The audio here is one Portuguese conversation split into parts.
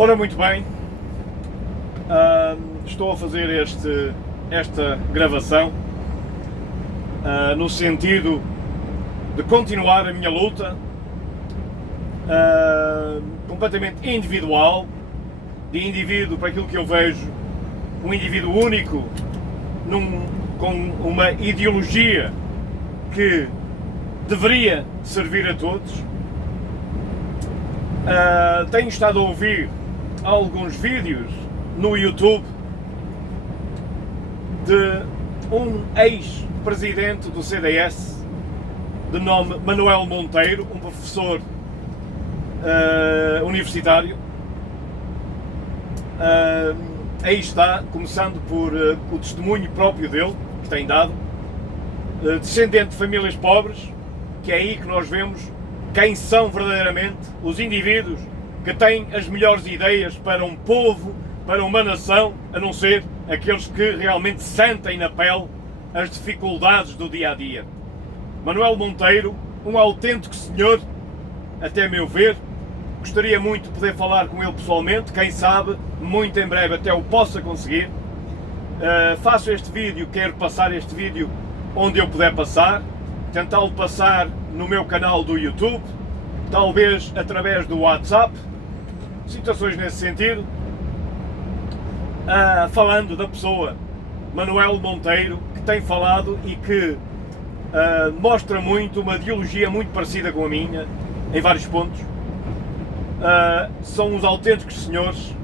Ora, muito bem, estou a fazer esta gravação no sentido de continuar a minha luta completamente individual, de indivíduo para aquilo que eu vejo, um indivíduo único, com uma ideologia que deveria servir a todos. Tenho estado a ouvir alguns vídeos no YouTube de um ex-presidente do CDS, de nome Manuel Monteiro, um professor universitário. Aí está, começando por o testemunho próprio dele, que tem dado, descendente de famílias pobres, que é aí que nós vemos quem são verdadeiramente os indivíduos que têm as melhores ideias para um povo, para uma nação, a não ser aqueles que realmente sentem na pele as dificuldades do dia-a-dia. Manuel Monteiro, um autêntico senhor, até meu ver. Gostaria muito de poder falar com ele pessoalmente, quem sabe, muito em breve até o possa conseguir. Faço este vídeo, quero passar este vídeo onde eu puder passar, tentá-lo passar no meu canal do YouTube, talvez através do WhatsApp, situações nesse sentido, falando da pessoa Manuel Monteiro, que tem falado e que mostra muito uma ideologia muito parecida com a minha, em vários pontos. São os autênticos senhores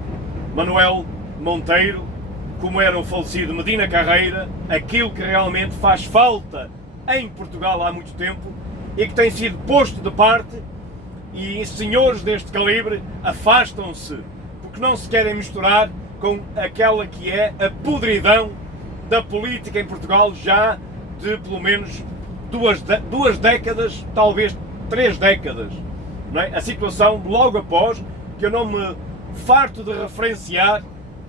Manuel Monteiro, como era o falecido Medina Carreira, aquilo que realmente faz falta em Portugal há muito tempo e que tem sido posto de parte, e senhores deste calibre afastam-se porque não se querem misturar com aquela que é a podridão da política em Portugal já de pelo menos duas décadas, talvez 3 décadas. Não é? A situação logo após, que eu não me farto de referenciar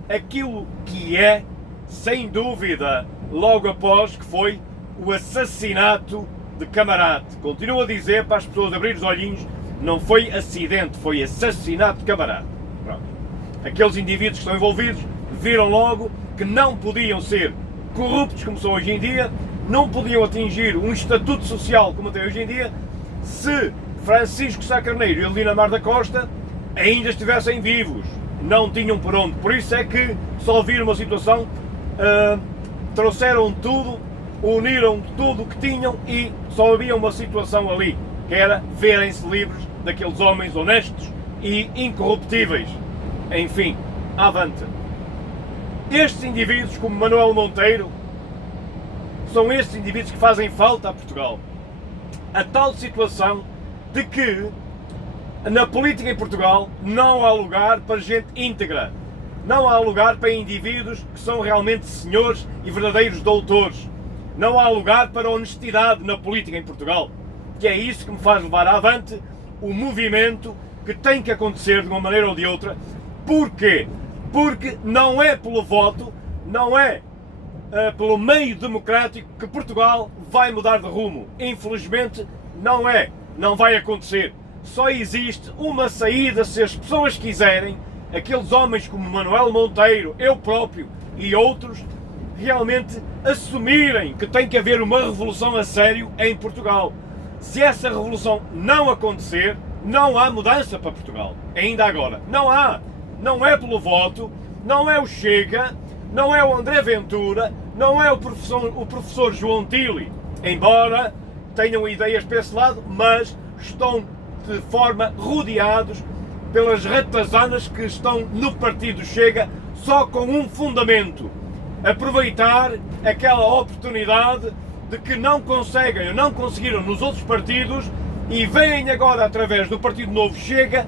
aquilo que é, sem dúvida, logo após que foi o assassinato de Camarate. Continuo a dizer para as pessoas abrirem os olhinhos, não foi acidente, foi assassinato de Camarate. Pronto. Aqueles indivíduos que estão envolvidos viram logo que não podiam ser corruptos como são hoje em dia, não podiam atingir um estatuto social como tem hoje em dia, se Francisco Sá Carneiro e Adelina Mar da Costa ainda estivessem vivos. Não tinham por onde. Por isso é que só viram uma situação, trouxeram tudo, uniram tudo o que tinham e só havia uma situação ali, que era verem-se livres daqueles homens honestos e incorruptíveis. Enfim, avante. Estes indivíduos, como Manuel Monteiro, são estes indivíduos que fazem falta a Portugal. A tal situação de que na política em Portugal não há lugar para gente íntegra, não há lugar para indivíduos que são realmente senhores e verdadeiros doutores, não há lugar para honestidade na política em Portugal, que é isso que me faz levar avante o movimento que tem que acontecer de uma maneira ou de outra. Porquê? Porque não é pelo voto, não é pelo meio democrático que Portugal vai mudar de rumo. Infelizmente não é. Não vai acontecer. Só existe uma saída se as pessoas quiserem, aqueles homens como Manuel Monteiro, eu próprio e outros, realmente assumirem que tem que haver uma revolução a sério em Portugal. Se essa revolução não acontecer, não há mudança para Portugal. Ainda agora. Não há. Não é pelo voto, não é o Chega, não é o André Ventura, não é o professor João Tili, embora tenham ideias para esse lado, mas estão de forma rodeados pelas ratazanas que estão no partido Chega só com um fundamento: aproveitar aquela oportunidade de que não conseguem ou não conseguiram nos outros partidos e vêm agora através do Partido Novo Chega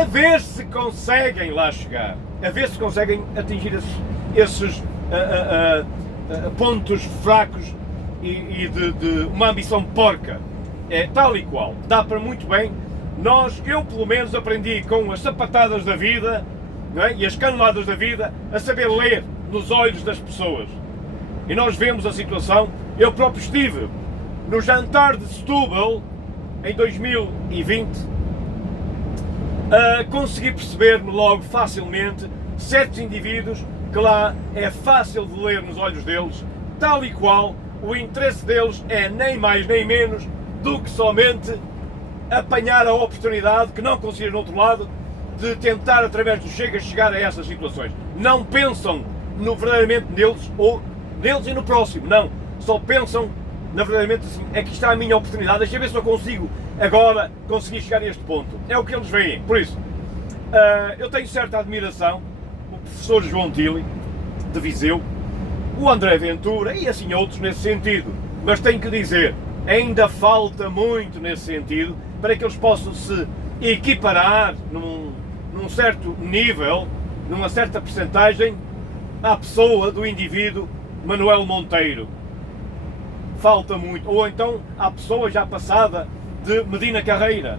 a ver se conseguem lá chegar, a ver se conseguem atingir esses pontos fracos e de uma ambição porca. É tal e qual, dá para muito bem. Eu pelo menos aprendi com as sapatadas da vida, não é? E as caneladas da vida a saber ler nos olhos das pessoas. E nós vemos a situação. Eu próprio estive no jantar de Setúbal em 2020 consegui perceber-me logo facilmente certos indivíduos que lá é fácil de ler nos olhos deles, tal e qual o interesse deles é nem mais nem menos do que somente apanhar a oportunidade que não conseguiram no outro lado de tentar através do Chega chegar a essas situações. Não pensam verdadeiramente neles ou neles e no próximo, não. Só pensam verdadeiramente assim, é que está a minha oportunidade, deixa eu ver se eu consigo agora conseguir chegar a este ponto. É o que eles veem. Por isso, eu tenho certa admiração o professor João Tili, de Viseu, o André Ventura e assim outros nesse sentido. Mas tenho que dizer, ainda falta muito nesse sentido para que eles possam se equiparar num certo nível, numa certa percentagem, à pessoa do indivíduo Manuel Monteiro. Falta muito. Ou então à pessoa já passada de Medina Carreira.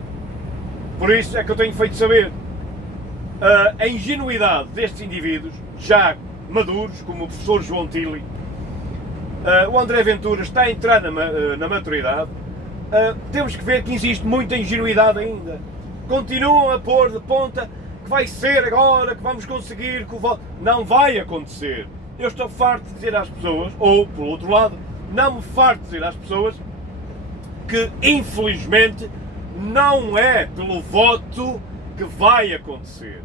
Por isso é que eu tenho feito saber a ingenuidade destes indivíduos, já maduros, como o professor João Tili. O André Ventura está a entrar na maturidade. Temos que ver que existe muita ingenuidade ainda. Continuam a pôr de ponta que vai ser agora, que vamos conseguir, que o voto... Não vai acontecer. Eu estou farto de dizer às pessoas, ou, por outro lado, não me farto de dizer às pessoas que, infelizmente, não é pelo voto que vai acontecer.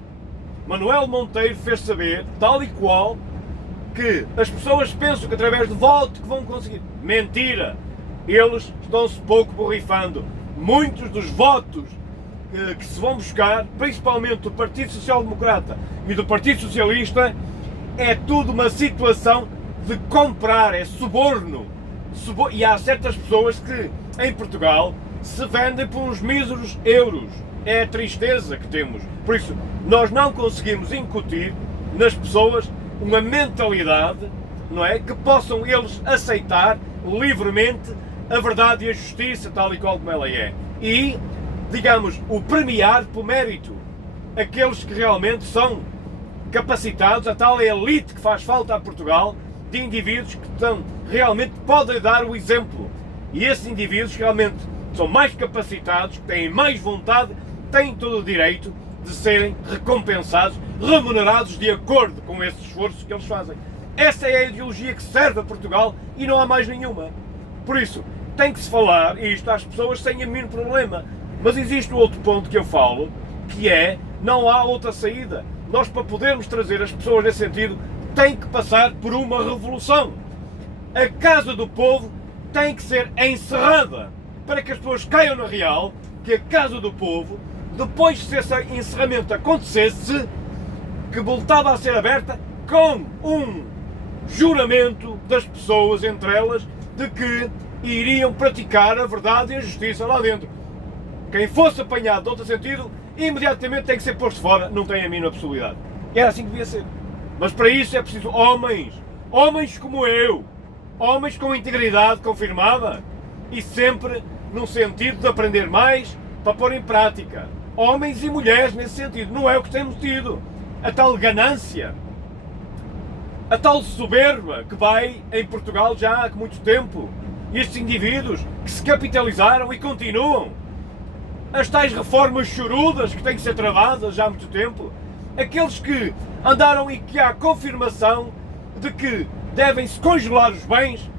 Manuel Monteiro fez saber, tal e qual, que as pessoas pensam que através do voto que vão conseguir. Mentira! Eles estão-se pouco borrifando. Muitos dos votos que se vão buscar, principalmente do Partido Social Democrata e do Partido Socialista, é tudo uma situação de comprar, é suborno. E há certas pessoas que, em Portugal, se vendem por uns míseros euros. É a tristeza que temos. Por isso, nós não conseguimos incutir nas pessoas uma mentalidade, não é, que possam eles aceitar livremente a verdade e a justiça tal e qual como ela é. E, digamos, o premiar por mérito aqueles que realmente são capacitados, a tal elite que faz falta a Portugal, de indivíduos que realmente podem dar o exemplo. E esses indivíduos realmente são mais capacitados, que têm mais vontade, têm todo o direito de serem recompensados, remunerados de acordo com esse esforço que eles fazem. Essa é a ideologia que serve a Portugal e não há mais nenhuma. Por isso, tem que se falar isto às pessoas sem o mínimo problema. Mas existe um outro ponto que eu falo, que é, não há outra saída. Nós, para podermos trazer as pessoas nesse sentido, tem que passar por uma revolução. A Casa do Povo tem que ser encerrada para que as pessoas caiam na real que a Casa do Povo, depois se esse encerramento acontecesse, que voltava a ser aberta com um juramento das pessoas, entre elas, de que iriam praticar a verdade e a justiça lá dentro. Quem fosse apanhado de outro sentido, imediatamente tem que ser posto fora, não tem a mínima possibilidade. Era assim que devia ser. Mas para isso é preciso homens, homens como eu, homens com integridade confirmada e sempre num sentido de aprender mais para pôr em prática. Homens e mulheres nesse sentido, não é o que temos tido. A tal ganância, a tal soberba que vai em Portugal já há muito tempo. E estes indivíduos que se capitalizaram e continuam. As tais reformas chorudas que têm que ser travadas já há muito tempo. Aqueles que andaram e que há confirmação de que devem-se congelar os bens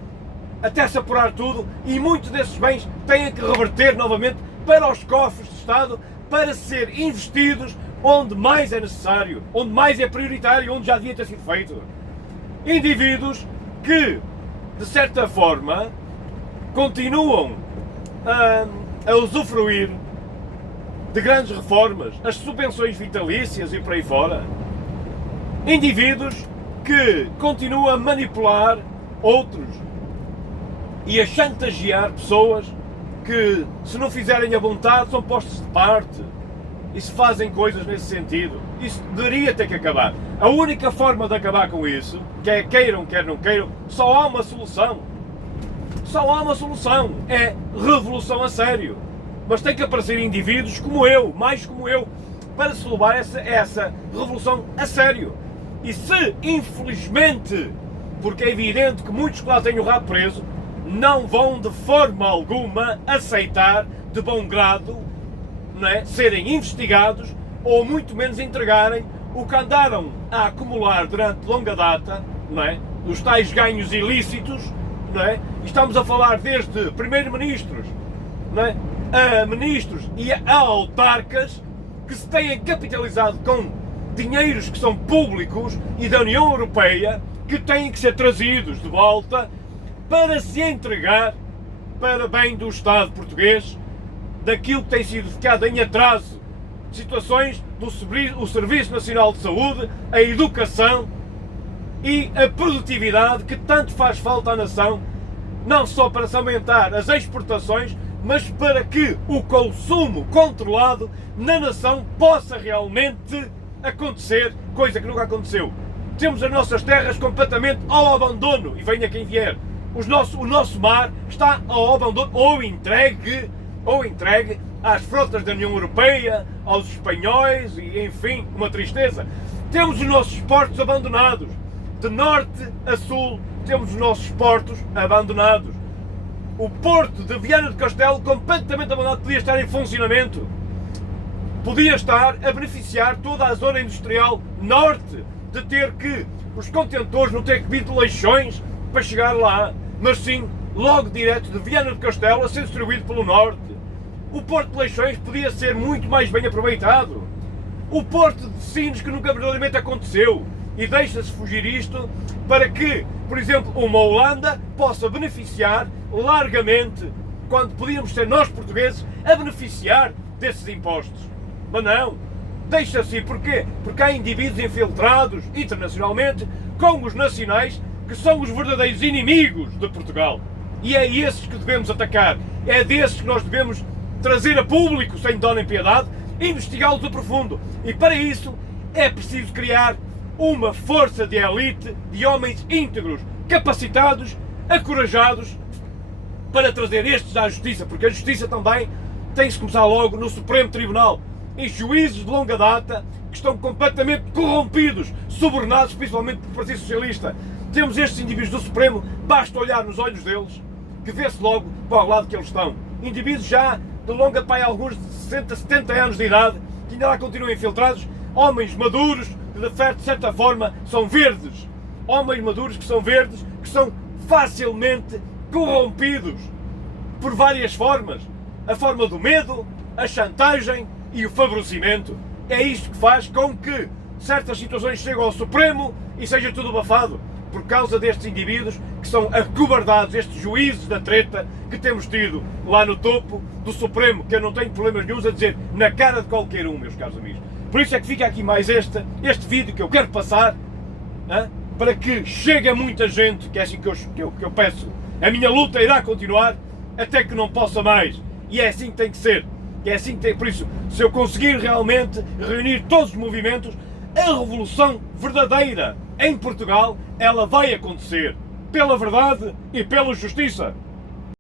até se apurar tudo e muitos desses bens têm que reverter novamente para os cofres do Estado para ser investidos onde mais é necessário, onde mais é prioritário, onde já devia ter sido feito. Indivíduos que, de certa forma, continuam a usufruir de grandes reformas, as subvenções vitalícias e por aí fora. Indivíduos que continuam a manipular outros e a chantagear pessoas que, se não fizerem a vontade, são postos de parte e se fazem coisas nesse sentido. Isso deveria ter que acabar. A única forma de acabar com isso, quer queiram, quer não queiram, só há uma solução. Só há uma solução. É revolução a sério. Mas tem que aparecer indivíduos como eu, mais como eu, para se levar essa revolução a sério. E se, infelizmente, porque é evidente que muitos que lá têm o rabo preso, não vão de forma alguma aceitar, de bom grado, não é, serem investigados ou muito menos entregarem o que andaram a acumular durante longa data, não é? Os tais ganhos ilícitos, não é? E estamos a falar desde primeiros-ministros, não é? A ministros e a autarcas que se têm capitalizado com dinheiros que são públicos e da União Europeia, que têm que ser trazidos de volta para se entregar para bem do Estado português daquilo que tem sido ficado em atraso, situações do Serviço Nacional de Saúde, a educação e a produtividade que tanto faz falta à nação, não só para se aumentar as exportações, mas para que o consumo controlado na nação possa realmente acontecer, coisa que nunca aconteceu. Temos as nossas terras completamente ao abandono, e venha quem vier. O nosso mar está ao abandono ou entregue às frotas da União Europeia, aos espanhóis e, enfim, uma tristeza. Temos os nossos portos abandonados. De norte a sul, temos os nossos portos abandonados. O porto de Viana do Castelo, completamente abandonado, podia estar em funcionamento. Podia estar a beneficiar toda a zona industrial norte, de ter que os contentores não ter que vir de Leixões para chegar lá, mas sim logo direto de Viana do Castelo a ser distribuído pelo norte. O porto de Leixões podia ser muito mais bem aproveitado. O porto de Sines, que nunca verdadeiramente aconteceu, e deixa-se fugir isto para que, por exemplo, uma Holanda possa beneficiar largamente, quando podíamos ser nós portugueses a beneficiar desses impostos. Mas não, deixa-se. Porquê? Porque há indivíduos infiltrados internacionalmente com os nacionais que são os verdadeiros inimigos de Portugal. E é esses que devemos atacar. É desses que nós devemos trazer a público, sem dó nem piedade, e investigá-los a profundo. E para isso é preciso criar uma força de elite de homens íntegros, capacitados, encorajados, para trazer estes à justiça, porque a justiça também tem que começar logo no Supremo Tribunal. E juízes de longa data que estão completamente corrompidos, subornados principalmente pelo Partido Socialista. Temos estes indivíduos do Supremo, basta olhar nos olhos deles, que vê-se logo para o lado que eles estão. Indivíduos já de longa, alguns de 60, 70 anos de idade, que ainda lá continuam infiltrados, homens maduros, que de certa forma são verdes. Homens maduros que são verdes, que são facilmente corrompidos por várias formas. A forma do medo, a chantagem e o favorecimento. É isto que faz com que certas situações cheguem ao Supremo e seja tudo abafado. Por causa destes indivíduos que são acobardados, estes juízes da treta que temos tido lá no topo do Supremo, que eu não tenho problemas nenhums a dizer na cara de qualquer um, meus caros amigos. Por isso é que fica aqui mais este vídeo que eu quero passar, para que chegue a muita gente, que é assim que eu peço. A minha luta irá continuar até que não possa mais. E é assim que tem que ser. É assim que tem. Por isso, se eu conseguir realmente reunir todos os movimentos, a revolução verdadeira em Portugal, ela vai acontecer. Pela verdade e pela justiça.